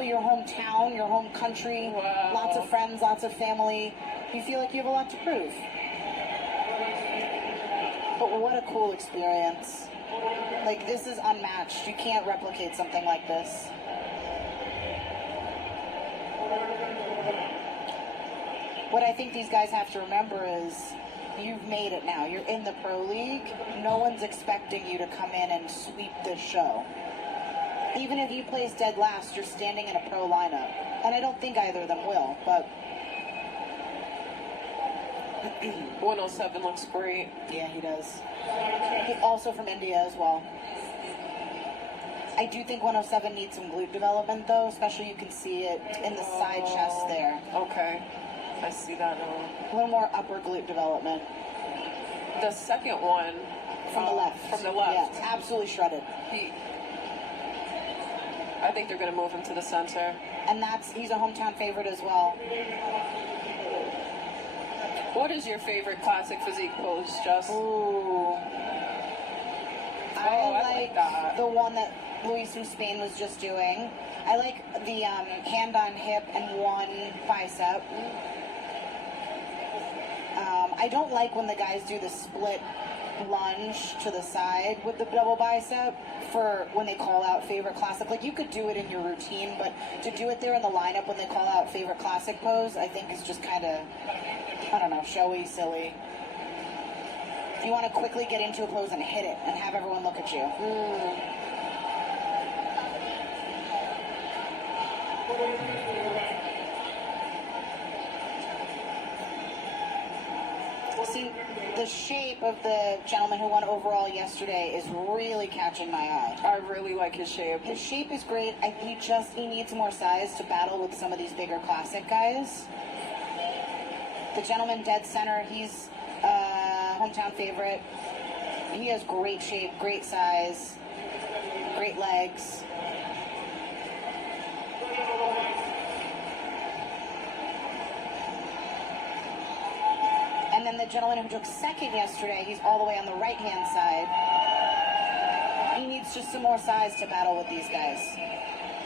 probably your hometown, your home country, lots of friends, lots of family. You feel like you have a lot to prove. But what a cool experience. Like, this is unmatched. You can't replicate something like this. What I think these guys have to remember is you've made it now. You're in the pro league. No one's expecting you to come in and sweep this show. Even if you place dead last, you're standing in a pro lineup. And I don't think either of them will, but 107 looks great. yeah, he does. He's also from India as well. I do think 107 needs some glute development, though, especially you can see it in the side chest there. Okay, I see that now. A little more upper glute development. The second one. From the left. From the left. Yeah, absolutely shredded. I think they're going to move him to the center. And he's a hometown favorite as well. What is your favorite classic physique pose, Jess? Ooh. I like that. the one that Luis from Spain was just doing. I like the hand on hip and one bicep. I don't like when the guys do the split lunge to the side with the double bicep for when they call out favorite classic. Like, you could do it in your routine, but to do it there in the lineup when they call out favorite classic pose, I think is just kind of, I don't know, showy, silly. You want to quickly get into a pose and hit it and have everyone look at you. See, the shape of the gentleman who won overall yesterday is really catching my eye. I really like his shape. His shape is great. He needs more size to battle with some of these bigger classic guys. The gentleman dead center, he's hometown favorite. He has great shape, great size, great legs. And then the gentleman who took second yesterday, he's all the way on the right-hand side. He needs just some more size to battle with these guys.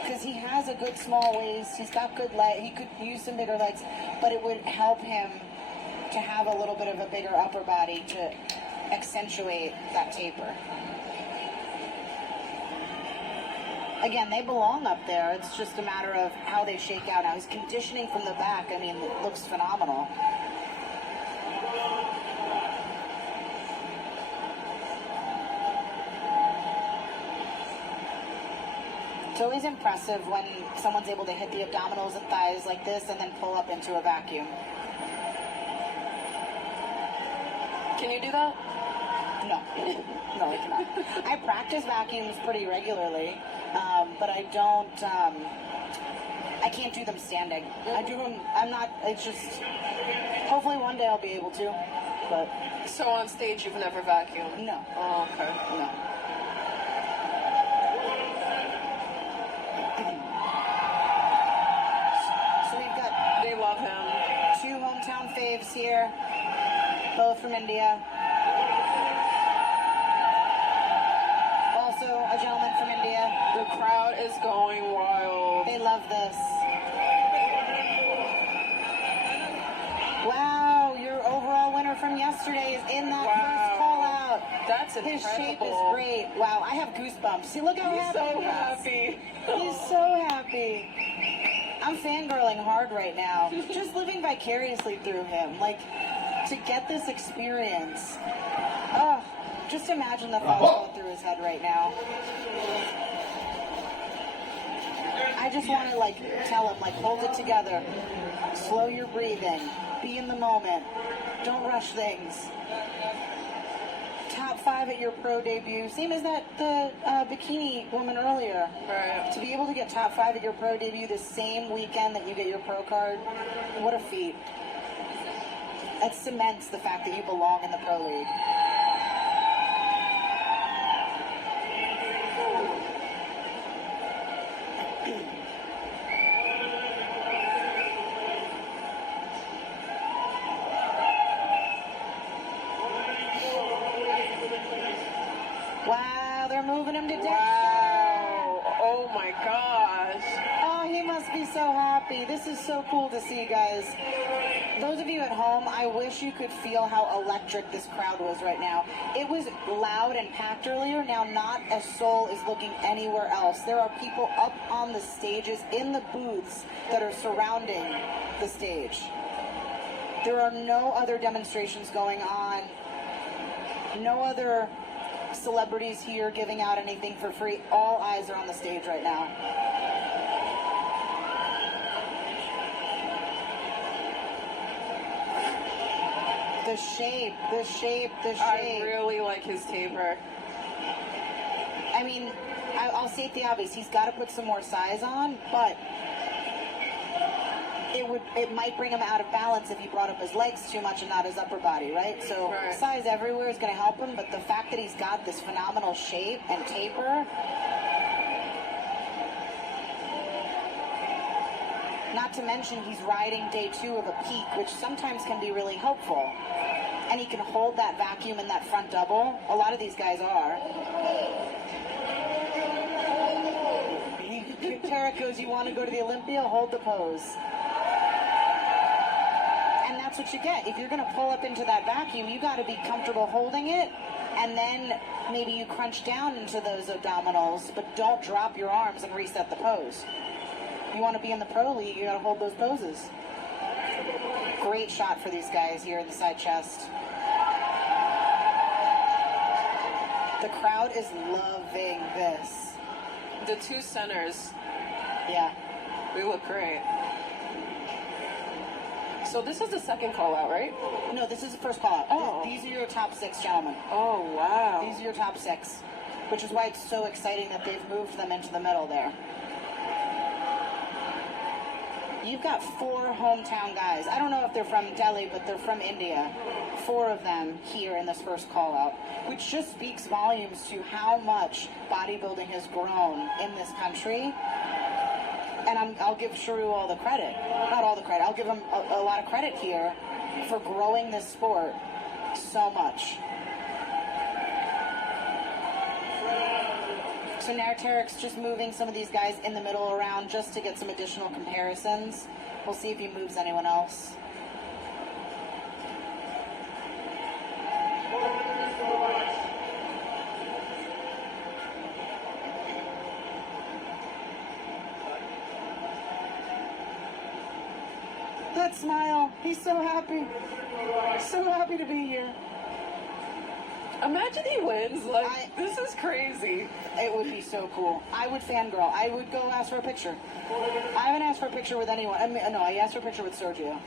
Because he has a good small waist, he's got good legs, he could use some bigger legs, but it would help him to have a little bit of a bigger upper body to accentuate that taper. Again, they belong up there. It's just a matter of how they shake out. Now, his conditioning from the back, I mean, it looks phenomenal. It's always impressive when someone's able to hit the abdominals and thighs like this and then pull up into a vacuum. Can you do that? No. No, I cannot. I practice vacuums pretty regularly, but I don't, I can't do them standing. I do them, it's just, hopefully one day I'll be able to, but. So on stage you've never vacuumed? No. Oh, okay. No. So we've got. They love him. 2 hometown faves here, both from India. Also a gentleman from India. The crowd is going wild. They love this. Wow, your overall winner from yesterday is in that first call out. That's incredible. His shape is great. Wow, I have goosebumps. See, look how happy so he is. happy. He's so happy. I'm fangirling hard right now. Just living vicariously through him. Like, to get this experience. Oh, just imagine the thoughts going through his head right now. I just want to, like, tell him, like, hold it together. Slow your breathing. Be in the moment. Don't rush things. Top 5 at your pro debut. Same as the bikini woman earlier. Right. To be able to get top 5 at your pro debut the same weekend that you get your pro card, what a feat. That cements the fact that you belong in the pro league. Wow, they're moving him to death. Wow. Oh my gosh. Oh, he me so happy. This is so cool to see, guys. Those of you at home, I wish you could feel how electric this crowd was right now. It was loud and packed earlier. Now not a soul is looking anywhere else. There are people up on the stages in the booths that are surrounding the stage. There are no other demonstrations going on. No other celebrities here giving out anything for free. All eyes are on the stage right now. The shape, the shape, the shape. I really like his taper. I mean, I'll state the obvious. He's got to put some more size on, but it might bring him out of balance if he brought up his legs too much and not his upper body, right? So right. Size everywhere is going to help him, but the fact that he's got this phenomenal shape and taper, not to mention he's riding day 2 of a peak, which sometimes can be really helpful. And he can hold that vacuum in that front double. A lot of these guys are. Tarek goes, you want to go to the Olympia? Hold the pose. And that's what you get. If you're going to pull up into that vacuum, you got to be comfortable holding it. And then maybe you crunch down into those abdominals, but don't drop your arms and reset the pose. You want to be in the pro league, you got to hold those poses. Great shot for these guys here in the side chest. The crowd is loving this. The 2 centers. Yeah. They look great. So this is the second call out, right? No, this is the first call out. Oh. These are your top 6, gentlemen. Oh, wow. These are your top 6, which is why it's so exciting that they've moved them into the middle there. You've got 4 hometown guys. I don't know if they're from Delhi, but they're from India. 4 of them here in this first call out, which just speaks volumes to how much bodybuilding has grown in this country. And I'll give Sheru all the credit. Not all the credit. I'll give him a lot of credit here for growing this sport so much. So now Tarek's just moving some of these guys in the middle around just to get some additional comparisons. We'll see if he moves anyone else. That smile. He's so happy. So happy to be here. Imagine he wins. Like, this is crazy. It would be so cool. I would fangirl. I would go ask for a picture. I haven't asked for a picture with anyone. I mean, no, I asked for a picture with Sergio.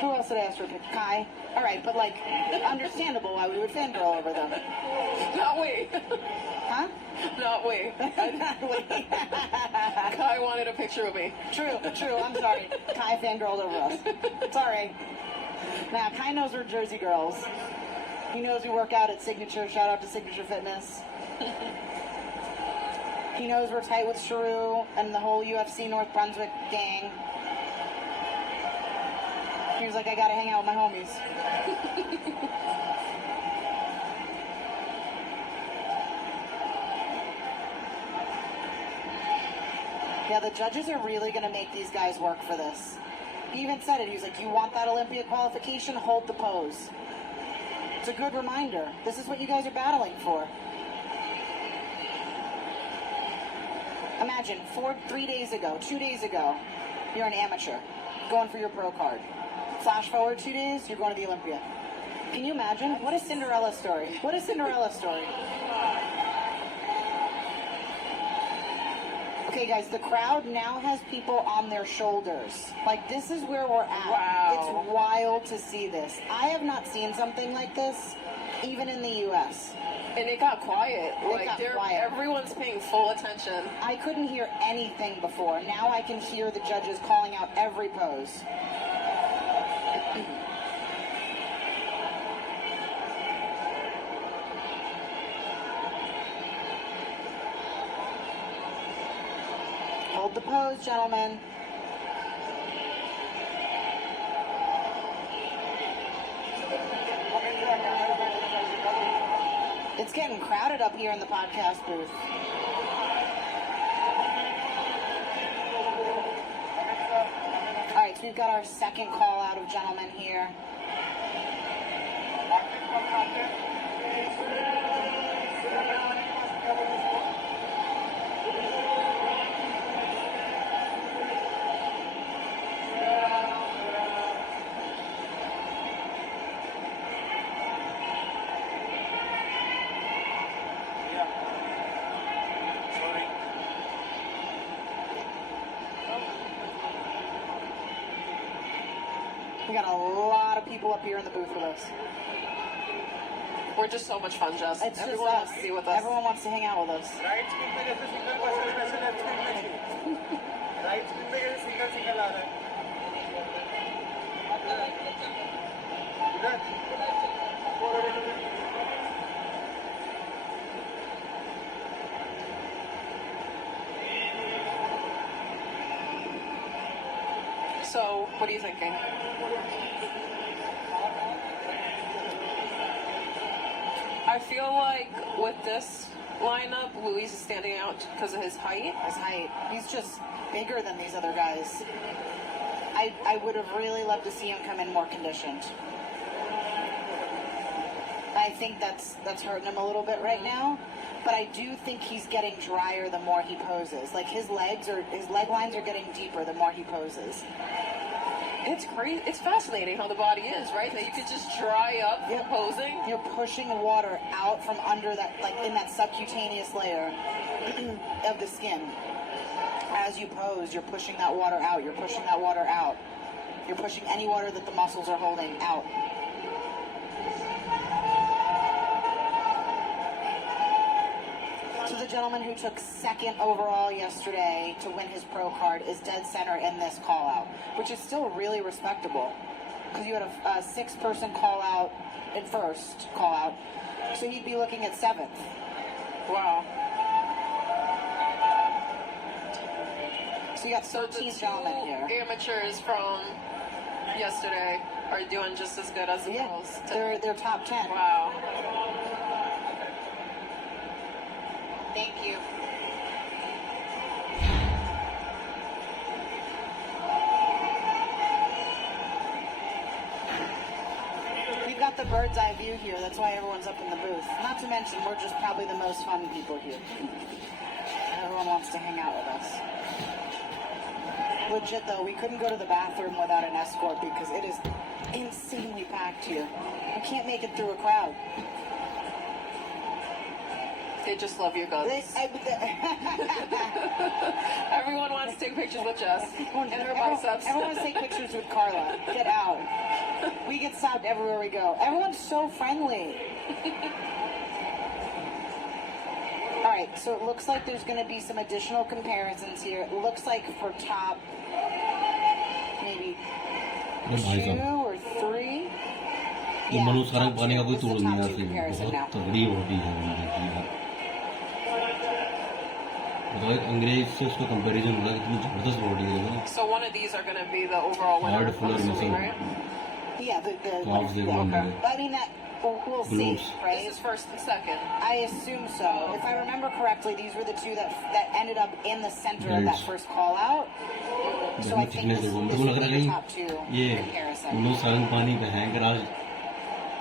Who else did I ask for a picture? Kai. All right, but like, understandable why we would fangirl over them. Not we. Huh? Not we. Not we. Kai wanted a picture of me. True. I'm sorry. Kai fangirled over us. Sorry. Now, Kai knows we're Jersey girls. He knows we work out at Signature. Shout out to Signature Fitness. He knows we're tight with Sheru and the whole UFC North Brunswick gang. He was like, I gotta hang out with my homies. Yeah, the judges are really gonna make these guys work for this. He even said it. He was like, you want that Olympia qualification? Hold the pose. It's a good reminder. This is what you guys are battling for. Imagine 2 days ago, you're an amateur, going for your pro card. Flash forward 2 days, you're going to the Olympia. Can you imagine? What a Cinderella story. What a Cinderella story. Okay, guys, the crowd now has people on their shoulders. Like, this is where we're at. Wow. It's wild to see this. I have not seen something like this, even in the U.S. And it got quiet. It got quiet. Everyone's paying full attention. I couldn't hear anything before. Now I can hear the judges calling out every pose. Hold the pose, gentlemen. It's getting crowded up here in the podcast booth. so we've got our second call out of gentlemen here. We got a lot of people up here in the booth with us. We're just so much fun, Jess. It's Everyone just wants us. to be with us. Everyone wants to hang out with us. Right screen पे जैसे single person वैसे left screen पे चाहिए right screen पे जैसे single single आ रहा है So, what are you thinking? I feel like with this lineup, Luis is standing out because of his height. His height. He's just bigger than these other guys. I would have really loved to see him come in more conditioned. I think that's hurting him a little bit right now. But I do think he's getting drier the more he poses. Like his leg lines are getting deeper the more he poses. It's crazy. It's fascinating how the body is, right? That you could just dry up from posing. You're pushing water out from under that, like in that subcutaneous layer of the skin. As you pose, you're pushing that water out. You're pushing that water out. You're pushing any water that the muscles are holding out. So the gentleman who took second overall yesterday to win his pro card is dead center in this call out, which is still really respectable because you had a six-person call out in first call out, so he'd be looking at seventh. Wow. So you got So the 13 two gentlemen here. amateurs from yesterday are doing just as good as the Yeah, girls. they're top 10. Wow. Thank you. We've got the bird's eye view here. That's why everyone's up in the booth. Not to mention, we're just probably the most fun people here. Everyone wants to hang out with us. Legit though, we couldn't go to the bathroom without an escort because it is insanely packed here. We can't make it through a crowd. They just love your guts. Everyone wants to take pictures with Jess and her biceps. Everyone wants to take pictures with Carla. Get out. We get stopped everywhere we go. Everyone's so friendly. All right, so it looks like there's going to be some additional comparisons here. It looks like for top, maybe 2 or 3. ये मनु सारंग पाने का कोई this is तोड़ the नहीं top है two comparison बहुत now. तगड़ी body है बंदे की यार मतलब एक अंग्रेज से उसका कंपैरिजन होगा कितनी जबरदस्त बॉडी है ना So one of these are going to be the overall winner, Hard I'm fuller assuming, muscle. right? Yeah, the Calves they want Okay. I mean, that we'll see, Glutes. right? This is first and second. I assume so. If I remember correctly, these were the two that ended up in the center of that Right. first call out. So I think this मेरे would को लग be रहा the है top two ये comparison. Manu Sarang पानी का hanker आज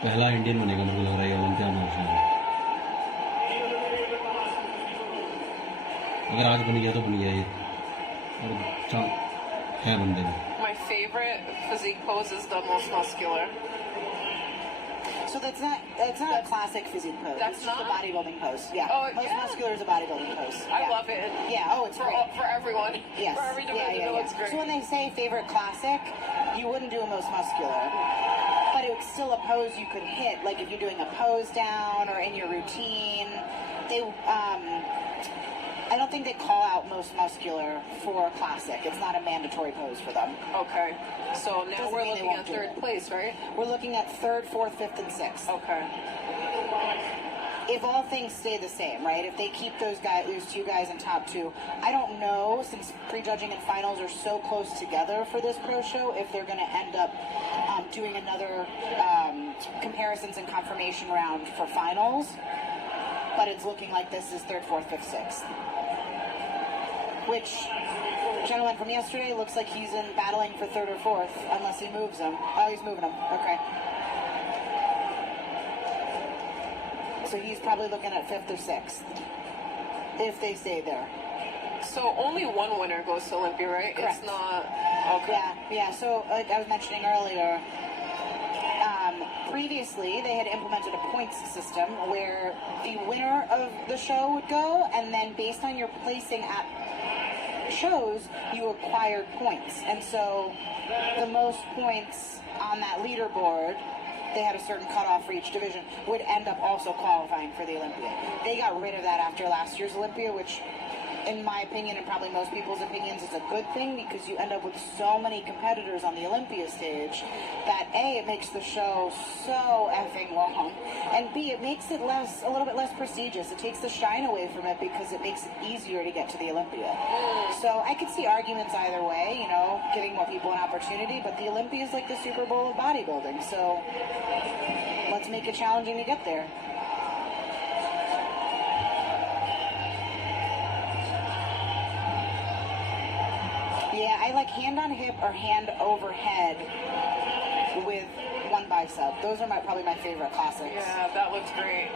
पहला इंडियन बनेगा मेरे को लग रहा है ओलंपियाड में अगर आज बन गया तो बन गया ये और है बंदे में My favorite physique pose is the most muscular. So that's not a classic physique pose. That's It's just a not? bodybuilding pose. Yeah. Oh, Most yeah. muscular is a bodybuilding pose. I Yeah. love it. Yeah. Oh, it's For, great. for everyone. Yes. For every division, it looks great. So when they say favorite classic, you wouldn't do a most muscular. But it's still a pose you could hit, like if you're doing a pose down or in your routine. They, I don't think they call out most muscular for a classic. It's not a mandatory pose for them. Okay. So now Doesn't we're mean they looking won't at do third it. place, right? We're looking at 3rd, 4th, 5th, and 6th. Okay. If all things stay the same, right? If they keep those two guys in top 2, I don't know, since prejudging and finals are so close together for this pro show, if they're going to end up doing another comparisons and confirmation round for finals. But it's looking like this is 3rd, 4th, 5th, 6th. Which gentleman from yesterday looks like he's in battling for third or fourth, unless he moves him. Oh, he's moving him. Okay. So he's probably looking at fifth or sixth, if they stay there. So only one winner goes to Olympia, right? Correct. It's not. Okay. Yeah. So like I was mentioning earlier, previously they had implemented a points system where the winner of the show would go, and then based on your placing at shows, you acquired points. And so the most points on that leaderboard, they had a certain cutoff for each division, would end up also qualifying for the Olympia. They got rid of that after last year's Olympia, which in my opinion and probably most people's opinions is a good thing, because you end up with so many competitors on the Olympia stage that A, it makes the show so effing long, and B, it makes it a little bit less prestigious. It takes the shine away from it because it makes it easier to get to the Olympia. So I could see arguments either way, giving more people an opportunity, but the Olympia is like the Super Bowl of bodybuilding, so let's make it challenging to get there. Yeah, I like hand on hip or hand overhead with one bicep. Those are probably my favorite classics. Yeah, that looks great.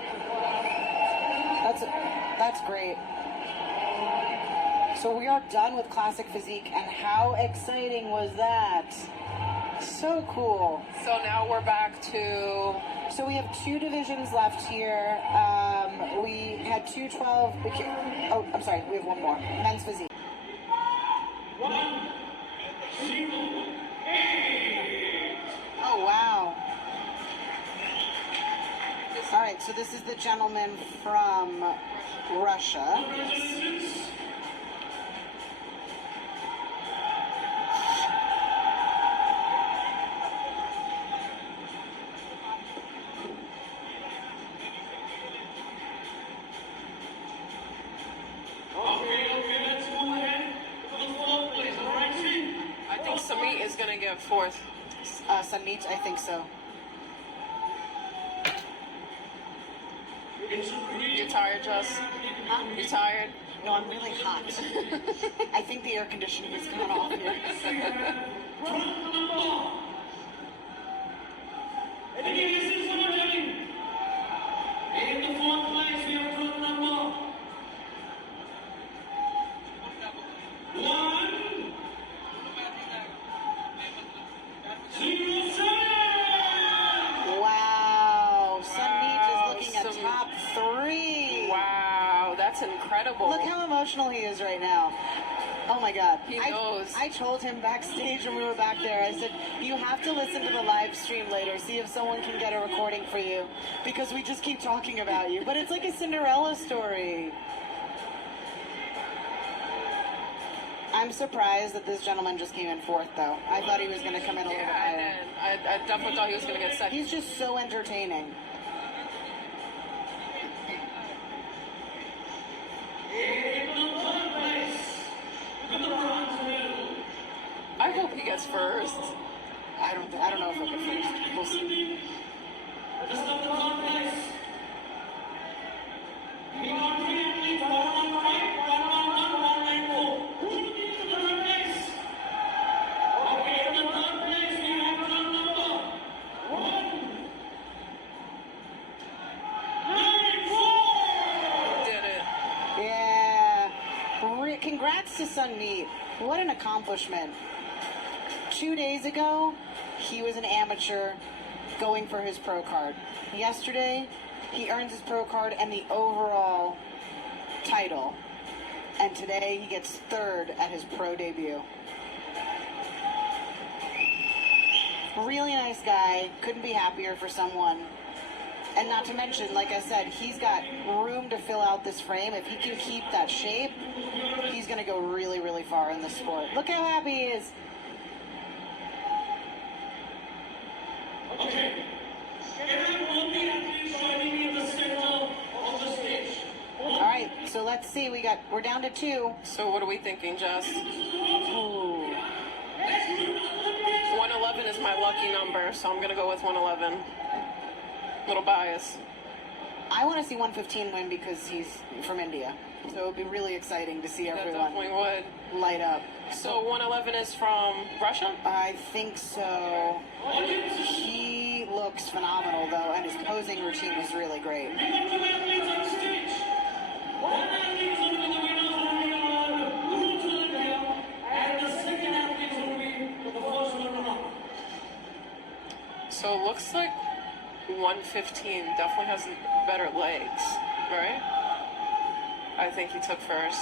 That's great. So we are done with classic physique, and how exciting was that? So cool. So now we're back to. So we have 2 divisions left here. We had 212. Oh, I'm sorry. We have one more. Men's physique. 108. Oh wow. All right. So this is the gentleman from Russia. Is going to get fourth. Sunmeet, I think so. You tired, Jess? Huh? You tired? No, I'm really hot. I think the air conditioning is coming off here. In the fourth place, we have group number 1. Wow, Sunmeet is looking at top 3. Wow, that's incredible. Look how emotional he is right now. Oh my God. He knows. I told him backstage when we were back there, I said, you have to listen to the live stream later, see if someone can get a recording for you, because we just keep talking about you. But it's like a Cinderella story. I'm surprised that this gentleman just came in fourth, though. I thought he was going to come in a little bit higher. I definitely thought he was going to get second. He's just so entertaining. I hope he gets first. I don't know if he'll get first. We'll see. Congrats to Sunmeet. What an accomplishment. 2 days ago, he was an amateur going for his pro card. Yesterday, he earns his pro card and the overall title. And today, he gets third at his pro debut. Really nice guy. Couldn't be happier for someone. And not to mention, like I said, he's got room to fill out this frame. If he can keep that shape, he's going to go really, really far in this sport. Look how happy he is. Okay. Everyone will be joining me in the center of the stage. All right, so let's see. We're down to 2. So what are we thinking, Jess? Ooh. 111 is my lucky number, so I'm going to go with 111. Little bias. I want to see 115 win because he's from India. So it would be really exciting to see That everyone. definitely would. light up. So 111 is from Russia? I think so. He looks phenomenal, though, and his posing routine was really great. So it looks like 115 definitely has better legs, right? I think he took first.